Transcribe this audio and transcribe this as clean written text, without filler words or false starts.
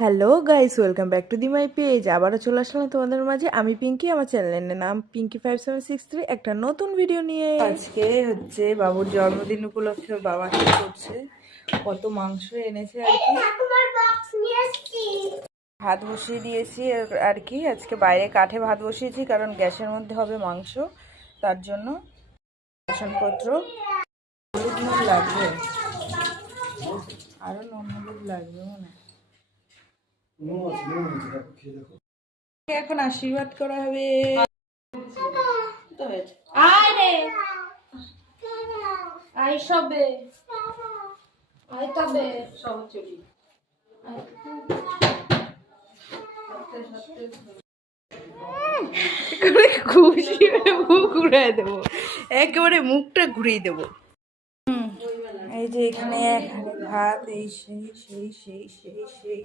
Hello guys, welcome back to the my page. আবারও চলে আসলাম তোমাদের মাঝে। আমি পিঙ্কি, আমার চ্যানেলের নাম পিঙ্কি5763, একটা নতুন ভিডিও নিয়ে। আজকে হচ্ছে বাবুর জন্মদিন উপলক্ষে ওর বাবা কি করছে, কত মাংস এনেছে আর কি। ভাত বসিয়ে দিয়েছি আর কি। আজকে বাইরে কাঠে ভাত বসিয়েছি কারণ গ্যাসের মধ্যে হবে মাংস, তার জন্য বাসনপত্র। হলুদ নুন লাগবে, আরো নুন হলুদ লাগবে মনে হয়। এখন আশীর্বাদ করা হবে। খুশি হয়ে মুখ ঘুরাই দেবো, একেবারে মুখটা ঘুরিয়ে দেবো। এই যে এখানে এক হাঁড়ি ভাত, এই সেই সেই সেই সেই সেই